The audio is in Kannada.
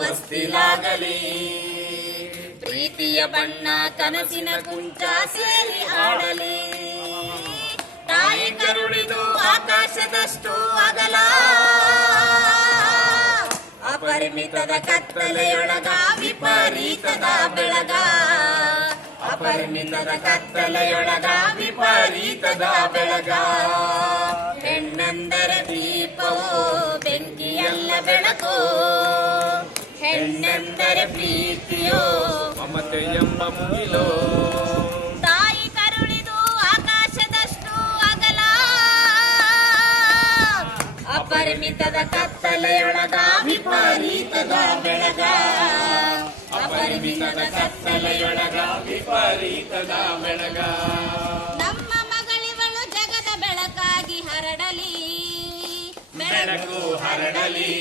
ಹೊಸ್ತಿಲಾಗಲಿ. ಪ್ರೀತಿಯ ಬಣ್ಣ ಕನಸಿನ ಕುಂಚ ಸೇರಿ ಆಡಲಿ. ತಾಯಿ ಕರುಳಿದು ಆಕಾಶದಷ್ಟು ಅಗಲ, ಅಪರಿಮಿತದ ಕತ್ತಲೆಯೊಳಗ ವಿಪರೀತದ ಬೆಳಗ. ಅಪರಿಮಿತದ ಕತ್ತಲೆಯೊಳಗ ವಿಪರೀತದ ಬೆಳಗ. ಹೆಣ್ಣೆಂದರೆ ದೀಪವು ಬೆಂಕಿಯಲ್ಲ ಬೆಳಕು. ಹೆಣ್ಣೆಂದರೆ ಪ್ರೀತಿಯೋ ಮಮತೆ ಎಂಬ ಮುಗಿಲೋ. ತಾಯಿ ಕರುಳಿದು ಆಕಾಶದಷ್ಟು ಅಗಲ, ಅಪರಿಮಿತದ ಕತ್ತಲೆಯೊಳಗ ವಿಪರೀತದ ಬೆಳಗ. ಅಪರಿಮಿತದ ಕತ್ತಲೆಯೊಳಗ ವಿಪರೀತದ ಬೆಳಗ. ನಮ್ಮ ಮಗಳಿವಳು ಜಗದ ಬೆಳಕಾಗಿ ಹರಡಲಿ. ಬೆಳಕು ಹರಡಲಿ.